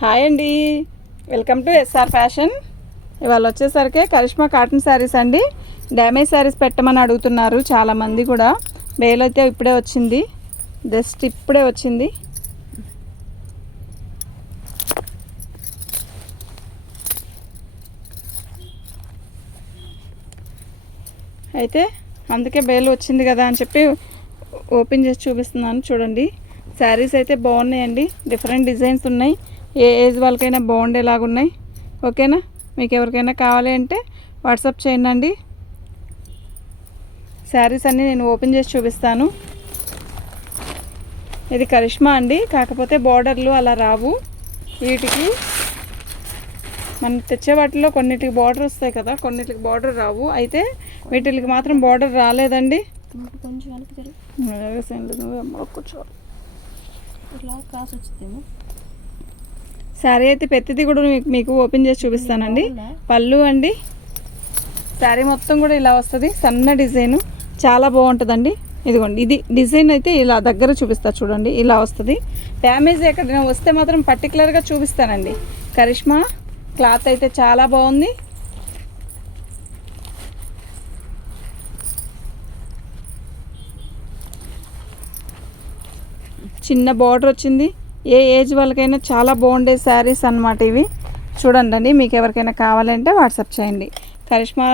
Hi అండి, welcome to SR fashion. ఇవాళ వచ్చేసరికి కరిష్మా కాటన్ శారీస్ అండి. డ్యామేజ్ శారీస్ పెట్టమని అడుగుతున్నారు చాలామంది కూడా. బేల్ అయితే ఇప్పుడే వచ్చింది, జస్ట్ ఇప్పుడే వచ్చింది. అయితే అందుకే బేల్ వచ్చింది కదా అని చెప్పి ఓపెన్ చేసి చూపిస్తున్నాను. చూడండి, శారీస్ అయితే బాగున్నాయండి, డిఫరెంట్ డిజైన్స్ ఉన్నాయి. ఏ ఏజ్ వాళ్ళకైనా బాగుండేలాగా ఉన్నాయి. ఓకేనా, మీకు ఎవరికైనా కావాలి అంటే వాట్సాప్ చేయండి అండి. శారీస్ అన్నీ నేను ఓపెన్ చేసి చూపిస్తాను. ఇది కరిష్మా అండి, కాకపోతే బార్డర్లు అలా రావు వీటికి. మనం తెచ్చే వాటిలో కొన్నిటికి బార్డర్ వస్తాయి కదా, కొన్నిటికి బార్డర్ రావు. అయితే వీటికి మాత్రం బార్డర్ రాలేదండి. కూర్చోవాలి, శారీ అయితే పెద్దది కూడా మీకు ఓపెన్ చేసి చూపిస్తానండి. పళ్ళు అండి, శారీ మొత్తం కూడా ఇలా వస్తుంది, సన్న డిజైను, చాలా బాగుంటుందండి. ఇదిగోండి, ఇది డిజైన్ అయితే ఇలా దగ్గర చూపిస్తా చూడండి, ఇలా వస్తుంది. డ్యామేజ్ ఎక్కడైనా వస్తే మాత్రం పర్టికులర్గా చూపిస్తానండి. కరిష్మా క్లాత్ అయితే చాలా బాగుంది. చిన్న బార్డర్ వచ్చింది. ఏ ఏజ్ వాళ్ళకైనా చాలా బాగుండే శారీస్ అన్నమాట ఇవి. చూడండి అండి, మీకు ఎవరికైనా కావాలంటే వాట్సాప్ చేయండి. కరిష్మా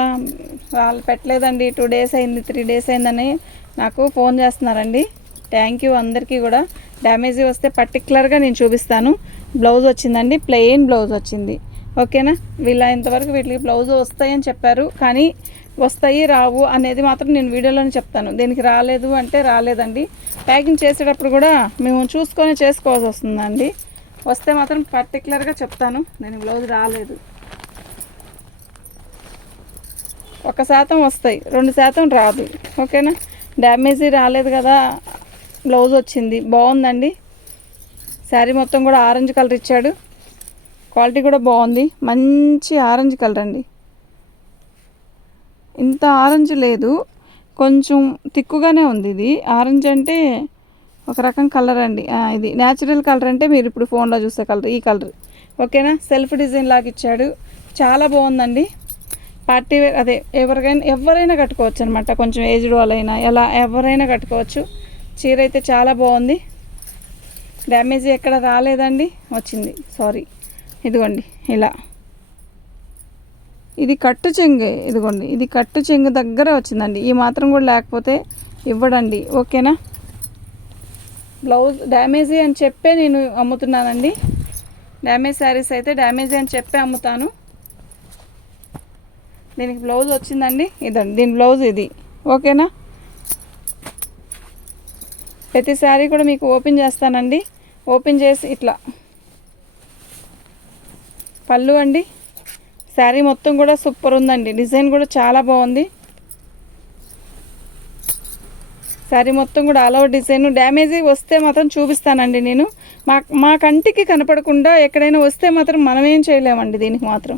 వాళ్ళు పెట్టలేదండి, 2 days అయింది, 3 days అయిందని నాకు ఫోన్ చేస్తున్నారండి. థ్యాంక్ యూ అందరికీ కూడా. డ్యామేజ్ వస్తే పర్టికులర్గా నేను చూపిస్తాను. బ్లౌజ్ వచ్చిందండి, ప్లెయిన్ బ్లౌజ్ వచ్చింది. ఓకేనా, ఇంతవరకు వీటికి బ్లౌజ్ వస్తాయని చెప్పారు, కానీ వస్తాయి రావు అనేది మాత్రం నేను వీడియోలోనే చెప్తాను. దీనికి రాలేదు అంటే రాలేదండి. ప్యాకింగ్ చేసేటప్పుడు కూడా మేము చూసుకొని చేసుకోవాల్సి వస్తుందండి. వస్తే మాత్రం పర్టికులర్గా చెప్తాను. నేను బ్లౌజ్ రాలేదు, 1% వస్తాయి, 2% రాదు. ఓకేనా, డ్యామేజీ రాలేదు కదా, బ్లౌజ్ వచ్చింది, బాగుందండి. శారీ మొత్తం కూడా ఆరెంజ్ కలర్ ఇచ్చాడు, క్వాలిటీ కూడా బాగుంది. మంచి ఆరెంజ్ కలర్ అండి, ఇంత ఆరెంజ్ లేదు, కొంచెం తిక్కుగానే ఉంది. ఇది ఆరెంజ్ అంటే ఒక రకం కలర్ అండి. ఇది న్యాచురల్ కలర్ అంటే మీరు ఇప్పుడు ఫోన్లో చూసే కలర్, ఈ కలర్. ఓకేనా, సెల్ఫ్ డిజైన్ లాగా ఇచ్చాడు, చాలా బాగుందండి. పార్టీ వేర్, అదే ఎవరైనా కట్టుకోవచ్చు అనమాట. కొంచెం ఏజ్డ్ వాళ్ళైనా ఎలా ఎవరైనా కట్టుకోవచ్చు. చీర అయితే చాలా బాగుంది, డ్యామేజ్ ఎక్కడ రాలేదండి. వచ్చింది, సారీ. ఇదిగోండి ఇలా, ఇది కట్టు చెంగు, ఇదిగోండి ఇది కట్టు చెంగు దగ్గర వచ్చిందండి. ఈ మాత్రం కూడా లేకపోతే ఇవ్వడండి. ఓకేనా, బ్లౌజ్ డ్యామేజీ అని చెప్పే నేను అమ్ముతున్నానండి. డ్యామేజ్ శారీస్ అయితే డ్యామేజీ అని చెప్పే అమ్ముతాను. దీనికి బ్లౌజ్ వచ్చిందండి, ఇదండి దీని బ్లౌజ్ ఇది. ఓకేనా, ప్రతి శారీ కూడా మీకు ఓపెన్ చేస్తానండి. ఓపెన్ చేసి ఇట్లా పళ్ళు అండి, శారీ మొత్తం కూడా సూపర్ ఉందండి, డిజైన్ కూడా చాలా బాగుంది. శారీ మొత్తం కూడా ఆల్ ఓవర్ డిజైన్. డ్యామేజీ వస్తే మాత్రం చూపిస్తానండి నేను. మా కంటికి కనపడకుండా ఎక్కడైనా వస్తే మాత్రం మనం ఏం చేయలేమండి దీనికి మాత్రం.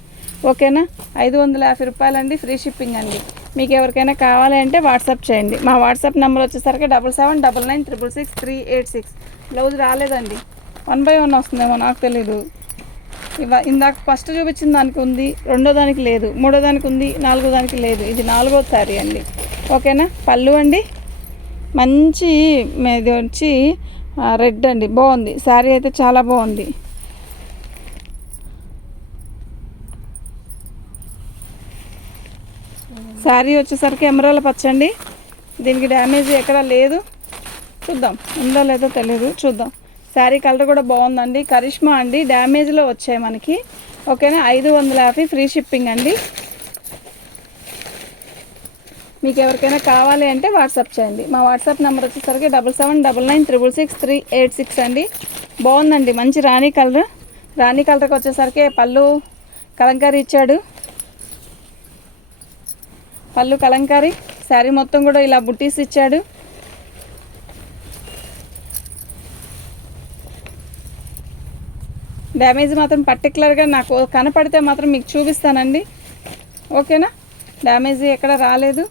ఓకేనా, 550 రూపాయలండి, ఫ్రీ షిప్పింగ్ అండి. మీకు ఎవరికైనా కావాలి అంటే వాట్సాప్ చేయండి. మా వాట్సాప్ నెంబర్ వచ్చేసరికి 7799966386. బ్లౌజ్ రాలేదండి, 1 by 1 వస్తుందేమో నాకు తెలీదు. ఇందాక ఫస్ట్ చూపించిన దానికి ఉంది, రెండో దానికి లేదు, మూడో దానికి ఉంది, నాలుగో దానికి లేదు. ఇది 4వ శారీ అండి. ఓకేనా, పళ్ళు అండి, మంచి ఇది వచ్చి రెడ్ అండి, బాగుంది. శారీ అయితే చాలా బాగుంది. శారీ వచ్చేసరికి ఎమరాల పచ్చండి. దీనికి డ్యామేజ్ ఎక్కడ లేదు, చూద్దాం ఉందో లేదో తెలియదు, చూద్దాం. శారీ కలర్ కూడా బాగుందండి. కరిష్మా అండి, డ్యామేజ్లో వచ్చాయి మనకి. ఓకేనా, 550 ఫ్రీ షిప్పింగ్ అండి. మీకు ఎవరికైనా కావాలి అంటే వాట్సాప్ చేయండి. మా వాట్సాప్ నెంబర్ వచ్చేసరికి 7799666386 అండి. బాగుందండి, మంచి రాణి కలర్. రాణి కలర్కి వచ్చేసరికి పళ్ళు కలంకారీ ఇచ్చాడు, పళ్ళు కలంకారీ. శారీ మొత్తం కూడా ఇలా బుట్టీస్ ఇచ్చాడు. డ్యామేజ్ మాత్రం పర్టికులర్గా నాకు కనపడితే మాత్రం మీకు చూపిస్తానండి. ఓకేనా, డ్యామేజ్ ఎక్కడ రాలేదు.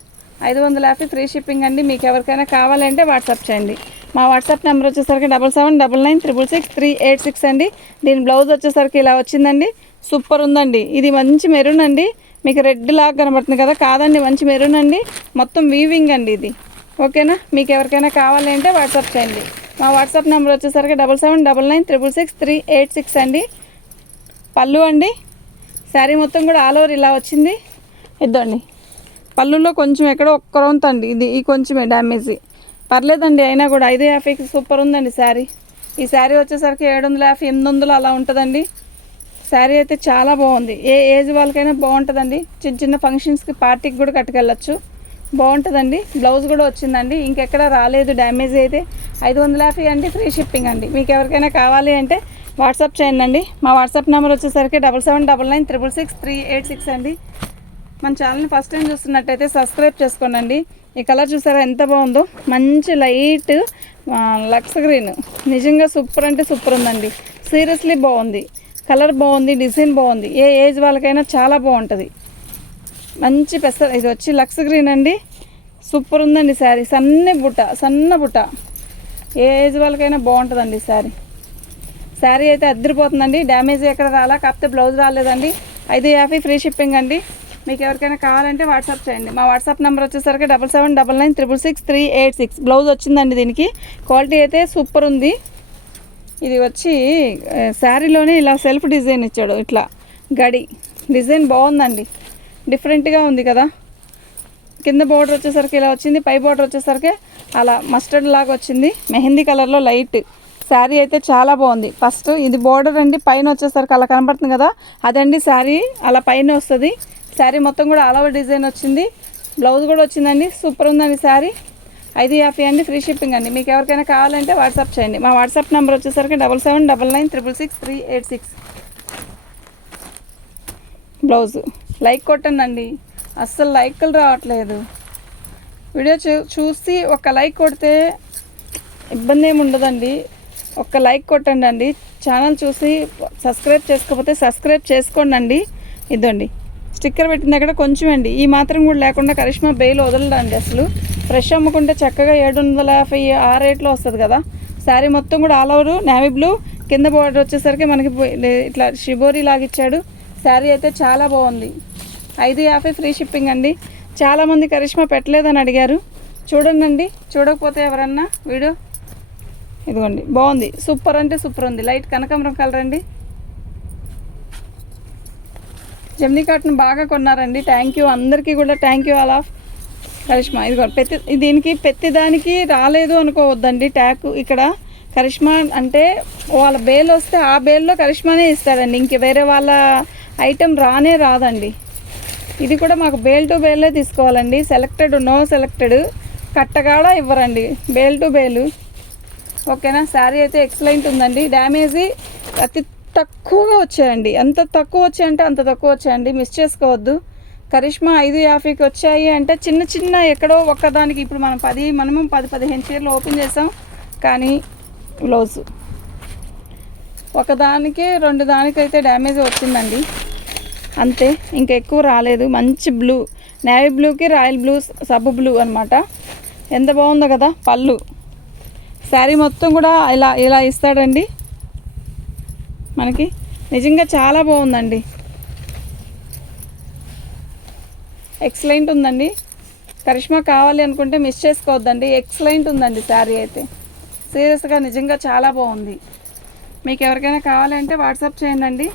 550 ఫ్రీ షిప్పింగ్ అండి. మీకు ఎవరికైనా కావాలంటే వాట్సాప్ చేయండి. మా వాట్సాప్ నెంబర్ వచ్చేసరికి 7799666386 అండి. దీని బ్లౌజ్ వచ్చేసరికి ఇలా వచ్చిందండి. సూపర్ ఉందండి. ఇది మంచి మెరూన్ అండి. మీకు రెడ్ లాగా కనబడుతుంది కదా, కాదండి మంచి మెరూన్ అండి. మొత్తం వీవింగ్ అండి ఇది. ఓకేనా, మీకు ఎవరికైనా కావాలి అంటే వాట్సాప్ చేయండి. మా వాట్సాప్ నెంబర్ వచ్చేసరికి 7799666386 అండి. పళ్ళు అండి, శారీ మొత్తం కూడా ఆల్ ఓవర్ ఇలా వచ్చింది. ఇద్దండి, పళ్ళులో కొంచెం ఎక్కడో ఒక్క రౌంత అండి, ఇది ఈ కొంచెమే డ్యామేజ్, పర్లేదండి. అయినా కూడా 550కి సూపర్ ఉందండి శారీ. ఈ శారీ వచ్చేసరికి 750 800 అలా ఉంటుందండి. శారీ అయితే చాలా బాగుంది. ఏ ఏజ్ వాళ్ళకైనా బాగుంటుందండి. చిన్న చిన్న ఫంక్షన్స్కి పార్టీకి కూడా కట్టుకెళ్ళచ్చు, బాగుంటుందండి. బ్లౌజ్ కూడా వచ్చిందండి, ఇంకెక్కడ రాలేదు డ్యామేజ్ అయితే. 550 అండి, ఫ్రీ షిప్పింగ్ అండి. మీకు ఎవరికైనా కావాలి అంటే వాట్సాప్ చేయండి. మా వాట్సాప్ నెంబర్ వచ్చేసరికి 7799666386 అండి. మన ఛానల్ని ఫస్ట్ టైం చూస్తున్నట్టయితే సబ్స్క్రైబ్ చేసుకోండి. ఈ కలర్ చూసారా ఎంత బాగుందో, మంచి లైట్ లక్స్ గ్రీన్. నిజంగా సూపర్ అంటే సూపర్ ఉందండి. సీరియస్లీ బాగుంది, కలర్ బాగుంది, డిజైన్ బాగుంది. ఏ ఏజ్ వాళ్ళకైనా చాలా బాగుంటుంది. మంచి పెసర, ఇది వచ్చి లక్స్ గ్రీన్ అండి. సూపర్ ఉందండి శారీ. సన్న బుట్ట ఏ ఏజ్ వాళ్ళకైనా బాగుంటుందండి శారీ. శారీ అయితే అద్దరిపోతుందండి. డ్యామేజ్ ఎక్కడ రాలా, కాకపోతే బ్లౌజ్ రాలేదండి. 550 ఫ్రీ షిప్పింగ్ అండి. మీకు ఎవరికైనా కావాలంటే వాట్సాప్ చేయండి. మా వాట్సాప్ నెంబర్ వచ్చేసరికి 7799666386. బ్లౌజ్ వచ్చిందండి. దీనికి క్వాలిటీ అయితే సూపర్ ఉంది. ఇది వచ్చి శారీలోనే ఇలా సెల్ఫ్ డిజైన్ ఇచ్చాడు, ఇట్లా గడి డిజైన్ బాగుందండి. డిఫరెంట్గా ఉంది కదా. కింద బోర్డర్ వచ్చేసరికి ఇలా వచ్చింది, పై బోర్డర్ వచ్చేసరికి అలా మస్టర్డ్ లాగా వచ్చింది, మెహందీ కలర్లో లైట్. శారీ అయితే చాలా బాగుంది. ఫస్ట్ ఇది బోర్డర్ అండి, పైన వచ్చేసరికి అలా కనబడుతుంది కదా, అదండి శారీ. అలా పైన వస్తుంది. శారీ మొత్తం కూడా ఆల్ ఓవర్ డిజైన్ వచ్చింది. బ్లౌజ్ కూడా వచ్చిందండి. సూపర్ ఉందండి శారీ. 550 అండి, ఫ్రీ షిప్పింగ్ అండి. మీకు ఎవరికైనా కావాలంటే వాట్సాప్ చేయండి. మా వాట్సాప్ నెంబర్ వచ్చేసరికి 779996666386. బ్లౌజు లైక్ కొట్టండి, అస్సలు లైక్లు రావట్లేదు. వీడియో చూసి ఒక లైక్ కొడితే ఇబ్బంది ఏమి ఉండదండి. ఒక్క లైక్ కొట్టండి. ఛానల్ చూసి సబ్స్క్రైబ్ చేసుకోకపోతే సబ్స్క్రైబ్ చేసుకోండి. ఇదండి స్టిక్కర్ పెట్టిన దగ్గర కొంచెం అండి, ఈ మాత్రం కూడా లేకుండా కరిష్మా బెయిల్ వదలడండి. అసలు ఫ్రెష్ అమ్ముకుంటే చక్కగా 750 ఆ రేట్లో వస్తుంది కదా. శారీ మొత్తం కూడా ఆల్ ఓవర్ నేవీ బ్లూ, కింద బోర్డర్ వచ్చేసరికి మనకి ఇట్లా షిబోరీ లాగా ఇచ్చాడు. శారీ అయితే చాలా బాగుంది. 550 ఫ్రీ షిప్పింగ్ అండి. చాలామంది కరిష్మా పెట్టలేదని అడిగారు. చూడండి, చూడకపోతే ఎవరన్నా వీడియో. ఇదిగోండి, బాగుంది. సూపర్ అంటే సూపర్ ఉంది. లైట్ కనకాంబరం కలర్ అండి. జెమినీ కాటన్ బాగా కొన్నారండి. థ్యాంక్ యూ అందరికీ కూడా. Thank you all of Karishma. ఇదిగోండి, దీనికి దానికి రాలేదు అనుకోవద్దండి. ట్యాగ్ ఇక్కడ కరిష్మా అంటే వాళ్ళ బేల్ వస్తే ఆ బేల్లో కరిష్మానే ఇస్తాడండి. ఇంక వేరే వాళ్ళ ఐటెం రాదండి. ఇది కూడా మాకు బేల్ టు బేలే తీసుకోవాలండి. సెలెక్టెడ్ నో సెలెక్టెడ్ కట్టగాడ ఇవ్వరండి. Bale to bale. ఓకేనా. శారీ అయితే ఎక్సలెంట్ ఉందండి. డ్యామేజీ అతి తక్కువగా వచ్చాయండి. ఎంత తక్కువ వచ్చాయంటే అంత తక్కువ వచ్చాయండి. మిస్ చేసుకోవద్దు. కరిష్మా 550కి వచ్చాయి అంటే చిన్న ఎక్కడో ఒక్కదానికి. ఇప్పుడు మనం 10-15 చీరలు ఓపెన్ చేసాం, కానీ బ్లౌజు ఒకదానికి 2 దానికైతే డ్యామేజ్ వచ్చిందండి, అంతే. ఇంకా ఎక్కువ రాలేదు. మంచి బ్లూ, నేవీ బ్లూకి రాయల్ బ్లూ, సబ్బు బ్లూ అనమాట. ఎంత బాగుందో కదా. పళ్ళు శారీ మొత్తం కూడా ఇలా ఇస్తాడండి మనకి. నిజంగా చాలా బాగుందండి. ఎక్సలెంట్ ఉందండి. కరిష్మా కావాలి అనుకుంటే మిస్ చేసుకోవద్దండి. ఎక్సలెంట్ ఉందండి శారీ అయితే. సీరియస్గా నిజంగా చాలా బాగుంది. మీకు ఎవరికైనా కావాలంటే వాట్సాప్ చేయండి.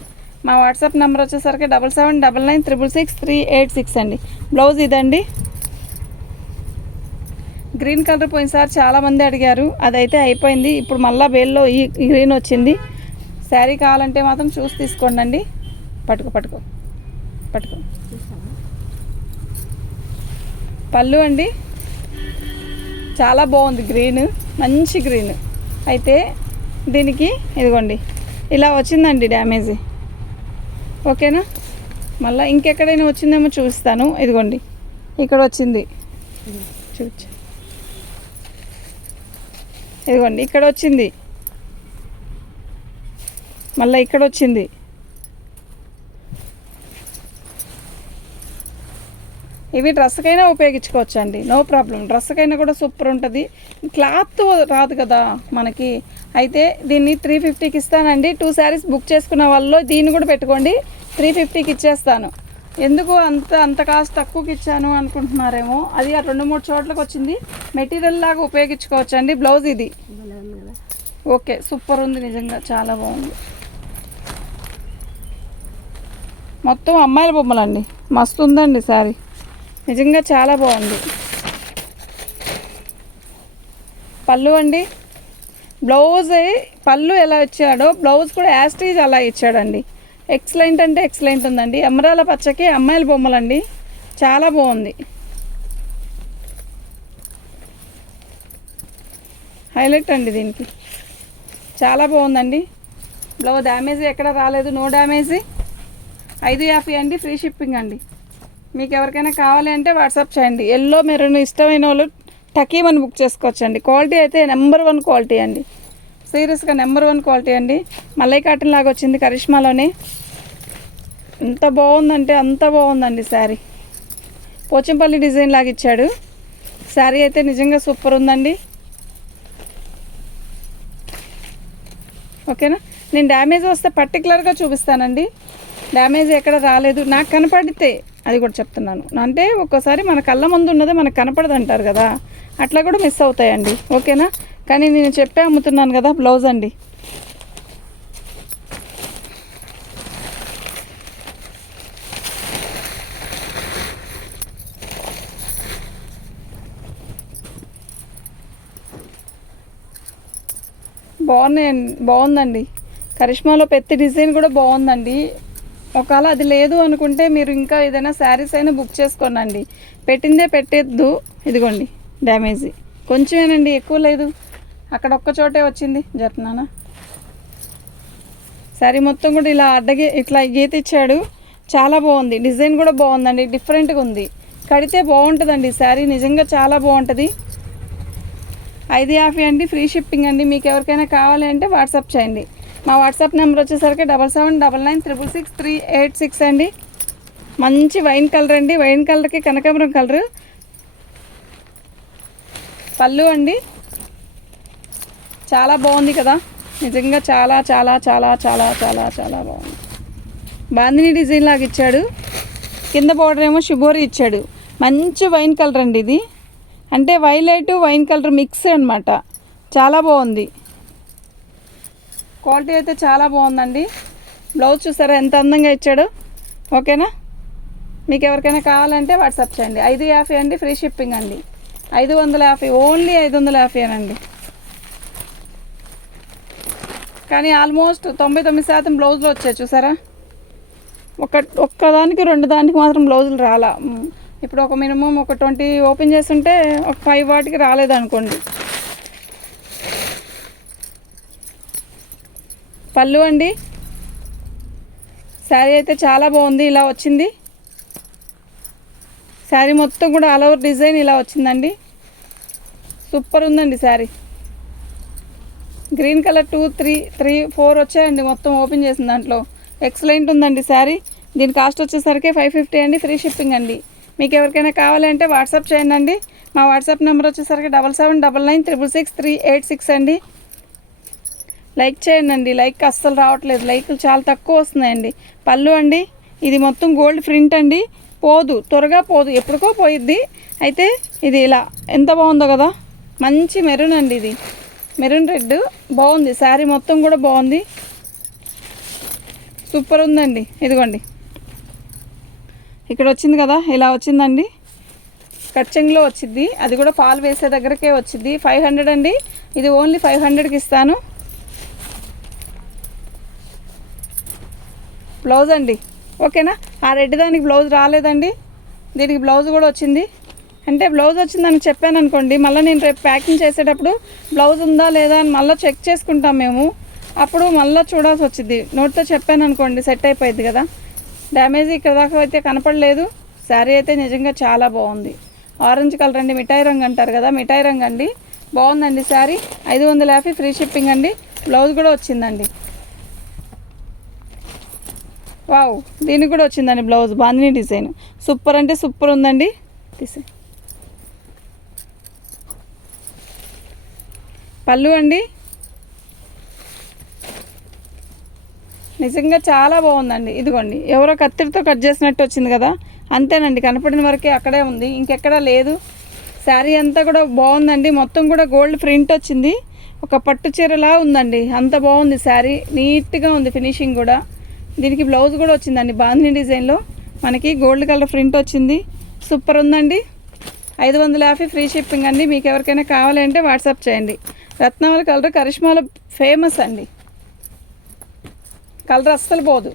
మా వాట్సాప్ నెంబర్ వచ్చేసరికి 7799666386 అండి. బ్లౌజ్ ఇదండి. గ్రీన్ కలర్ పోయినసారి చాలామంది అడిగారు, అదైతే అయిపోయింది. ఇప్పుడు మళ్ళీ బేల్లో ఈ గ్రీన్ వచ్చింది. శారీ కావాలంటే మాత్రం చూసి తీసుకోండి. పట్టుకో పళ్ళు అండి, చాలా బాగుంది. గ్రీన్, మంచి గ్రీన్. అయితే దీనికి ఇదిగోండి ఇలా వచ్చిందండి డ్యామేజ్. ఓకేనా. మళ్ళీ ఇంకెక్కడైనా వచ్చిందేమో చూస్తాను. ఇదిగోండి ఇక్కడ వచ్చింది, చూచు. ఇదిగోండి ఇక్కడ వచ్చింది, మళ్ళీ ఇక్కడ వచ్చింది. ఇవి డ్రెస్కైనా ఉపయోగించుకోవచ్చు అండి, నో ప్రాబ్లం. డ్రెస్కైనా కూడా సూపర్ ఉంటుంది. క్లాత్ రాదు కదా మనకి. అయితే దీన్ని 350కి ఇస్తానండి. 2 శారీస్ బుక్ చేసుకున్న వాళ్ళు దీన్ని కూడా పెట్టుకోండి, 350కి ఇచ్చేస్తాను. ఎందుకు అంత కాస్ట్ తక్కువకి ఇచ్చాను అనుకుంటున్నారేమో, అది ఆ 2-3 చోట్లకి వచ్చింది. మెటీరియల్ లాగా ఉపయోగించుకోవచ్చు అండి. బ్లౌజ్ ఇది ఓకే, సూపర్ ఉంది, నిజంగా చాలా బాగుంది. మొత్తం అమ్మాయిల బొమ్మలండి, మస్తు ఉందండి శారీ, నిజంగా చాలా బాగుంది. పళ్ళు అండి, బ్లౌజ్ పళ్ళు ఎలా ఇచ్చాడో బ్లౌజ్ కూడా యాస్టీజ్ అలా ఇచ్చాడండి. ఎక్సలెంట్ అంటే ఎక్సలెంట్ ఉందండి. ఎమరాల పచ్చకి అమ్మాయిల బొమ్మలండి, చాలా బాగుంది. హైలైట్ అండి దీనికి, చాలా బాగుందండి. బ్లౌజ్ డ్యామేజ్ ఎక్కడ రాలేదు, నో డ్యామేజ్. 550 అండి, ఫ్రీ షిప్పింగ్ అండి. మీకు ఎవరికైనా కావాలి అంటే వాట్సాప్ చేయండి. ఎల్లో మెరూన్ ఇష్టమైన వాళ్ళు టకీమని బుక్ చేసుకోవచ్చండి. క్వాలిటీ అయితే నెంబర్ 1 క్వాలిటీ అండి, సీరియస్గా నెంబర్ 1 క్వాలిటీ అండి. మల్లై కాటన్ లాగా వచ్చింది కరిష్మాలోనే, ఎంత బాగుందంటే అంత బాగుందండి శారీ. పోచంపల్లి డిజైన్ లాగా ఇచ్చాడు. శారీ అయితే నిజంగా సూపర్ ఉందండి. ఓకేనా, నేను డ్యామేజ్ వస్తే పర్టికులర్గా చూపిస్తానండి. డ్యామేజ్ ఎక్కడ రాలేదు నాకు కనపడితే, అది కూడా చెప్తున్నాను. అంటే ఒక్కోసారి మన కళ్ళ ముందు ఉన్నదే మనకు కనపడదు అంటారు కదా, అట్లా కూడా మిస్ అవుతాయండి. ఓకేనా, కానీ నేను చెప్పే అమ్ముతున్నాను కదా. బ్లౌజ్ అండి, బాగుందండి. కరిష్మాలో పెద్ద డిజైన్ కూడా బాగుందండి. ఒకవేళ అది లేదు అనుకుంటే మీరు ఇంకా ఏదైనా శారీస్ అయినా బుక్ చేసుకోనండి. పెట్టిందే పెట్టేద్దు. ఇదిగోండి డ్యామేజ్ కొంచెమేనండి, ఎక్కువ లేదు. అక్కడ ఒక్క చోటే వచ్చింది. జరుపునానా శారీ మొత్తం కూడా ఇలా ఇట్లా గీత ఇచ్చాడు. చాలా బాగుంది, డిజైన్ కూడా బాగుందండి, డిఫరెంట్గా ఉంది. కడితే బాగుంటుందండి శారీ, నిజంగా చాలా బాగుంటుంది. 550 అండి, ఫ్రీ షిప్పింగ్ అండి. మీకు ఎవరికైనా కావాలి అంటే వాట్సాప్ చేయండి. మా వాట్సాప్ నెంబర్ వచ్చేసరికి 7799963886 అండి. మంచి వైన్ కలర్ అండి, వైన్ కలర్కి కనకాంబరం కలర్. పళ్ళు అండి, చాలా బాగుంది కదా, నిజంగా చాలా చాలా చాలా చాలా చాలా చాలా బాగుంది. బాందిని డిజైన్ లాగా ఇచ్చాడు. కింద బార్డర్ ఏమో షిబోరి ఇచ్చాడు. మంచి వైన్ కలర్ అండి ఇది, అంటే వైలెట్ వైన్ కలర్ మిక్స్ అనమాట. చాలా బాగుంది, క్వాలిటీ అయితే చాలా బాగుందండి. బ్లౌజ్ చూసారా ఎంత అందంగా ఇచ్చాడు. ఓకేనా, మీకు ఎవరికైనా కావాలంటే వాట్సాప్ చేయండి. 550 అండి, ఫ్రీ షిప్పింగ్ అండి. 550, ఓన్లీ 550 అండి. కానీ ఆల్మోస్ట్ 99% బ్లౌజులు వచ్చాయి చూసారా. ఒక్కదానికి 2 దానికి మాత్రం బ్లౌజులు రాలా. ఇప్పుడు ఒక మినిమం ఒక 20 ఓపెన్ చేస్తుంటే ఒక 5 వాటికి రాలేదనుకోండి. పళ్ళు అండి, శారీ అయితే చాలా బాగుంది, ఇలా వచ్చింది. శారీ మొత్తం కూడా ఆల్ ఓవర్ డిజైన్ ఇలా వచ్చిందండి, సూపర్ ఉందండి శారీ. గ్రీన్ కలర్ 2, 3, 4 వచ్చాయండి మొత్తం ఓపెన్ చేసిన దాంట్లో. ఎక్సలెంట్ ఉందండి శారీ. దీని కాస్ట్ వచ్చేసరికి 550 అండి, ఫ్రీ షిప్పింగ్ అండి. మీకు ఎవరికైనా కావాలంటే వాట్సాప్ చేయండి. మా వాట్సాప్ నెంబర్ వచ్చేసరికి 7799963886 అండి. లైక్ చేయండి, లైక్ అస్సలు రావట్లేదు, లైక్లు చాలా తక్కువ వస్తున్నాయండి. పళ్ళు అండి, ఇది మొత్తం గోల్డ్ ప్రింట్ అండి, పోదు, త్వరగా పోదు, ఎప్పటికో పోయిద్ది. అయితే ఇది ఇలా ఎంత బాగుందో కదా, మంచి మెరూన్ అండి, ఇది మెరూన్ రెడ్ బాగుంది. శారీ మొత్తం కూడా బాగుంది, సూపర్ ఉందండి. ఇదిగోండి ఇక్కడ వచ్చింది కదా, ఇలా వచ్చిందండి, కట్చింగ్లో వచ్చింది. అది కూడా పాలు వేసే దగ్గరకే వచ్చింది. 500 అండి, ఇది ఓన్లీ 500కి ఇస్తాను. బ్లౌజ్ అండి, ఓకేనా. ఆ రెడ్ దానికి బ్లౌజ్ రాలేదండి, దీనికి బ్లౌజ్ కూడా వచ్చింది. అంటే బ్లౌజ్ వచ్చిందని చెప్పాను అనుకోండి, మళ్ళీ నేను రేపు ప్యాకింగ్ చేసేటప్పుడు బ్లౌజ్ ఉందా లేదా అని మళ్ళీ చెక్ చేసుకుంటాం మేము. అప్పుడు మళ్ళీ చూడాల్సి వచ్చింది. నోట్తో చెప్పాను అనుకోండి, సెట్ అయిపోయింది కదా. డ్యామేజ్ ఇక్కడ దాకా అయితే కనపడలేదు. శారీ అయితే నిజంగా చాలా బాగుంది. ఆరెంజ్ కలర్ అండి, మిఠాయి రంగు అంటారు కదా, మిఠాయి రంగు అండి, బాగుందండి శారీ. 550 ఫ్రీ షిప్పింగ్ అండి. బ్లౌజ్ కూడా వచ్చిందండి. వావ్, దీనికి కూడా వచ్చిందండి బ్లౌజ్, బాందిని డిజైన్, సూపర్ అంటే సూపర్ ఉందండి. తీసి పళ్ళు అండి, నిజంగా చాలా బాగుందండి. ఇదిగోండి, ఎవరో కత్తిరితో కట్ చేసినట్టు వచ్చింది కదా, అంతేనండి. కనపడిన వరకే అక్కడే ఉంది, ఇంకెక్కడా లేదు. శారీ అంతా కూడా బాగుందండి. మొత్తం కూడా గోల్డ్ ప్రింట్ వచ్చింది, ఒక పట్టు చీరలా ఉందండి. అంత బాగుంది శారీ, నీట్గా ఉంది ఫినిషింగ్ కూడా. దీనికి బ్లౌజ్ కూడా వచ్చిందండి బాందిని డిజైన్లో, మనకి గోల్డ్ కలర్ ప్రింట్ వచ్చింది. సూపర్ ఉందండి. 550 ఫ్రీ షిప్పింగ్ అండి. మీకు ఎవరికైనా కావాలంటే వాట్సాప్ చేయండి. రత్నావళి కలర్ కరిష్మాలో ఫేమస్ అండి, కలర్ అస్సలు పోదు.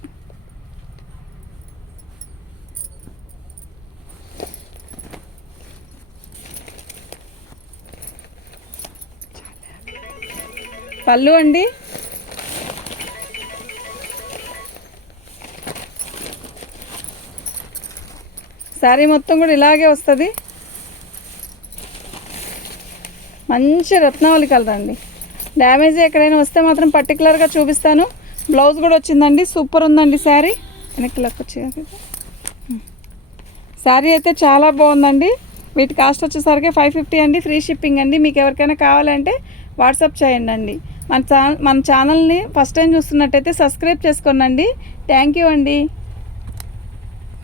పళ్ళు అండి, శారీ మొత్తం కూడా ఇలాగే వస్తుంది. మంచి రత్నావళి కలర్ అండి. డ్యామేజ్ ఎక్కడైనా వస్తే మాత్రం పర్టికులర్గా చూపిస్తాను. బ్లౌజ్ కూడా వచ్చిందండి, సూపర్ ఉందండి శారీ. వెనక్కి వచ్చి శారీ అయితే చాలా బాగుందండి. వీటి కాస్ట్ వచ్చేసరికి 550 అండి, ఫ్రీ షిప్పింగ్ అండి. మీకు ఎవరికైనా కావాలంటే వాట్సాప్ చేయండి అండి. మన ఛానల్ని ఫస్ట్ టైం చూస్తున్నట్టయితే సబ్స్క్రైబ్ చేసుకోండి. థ్యాంక్ యూ అండి.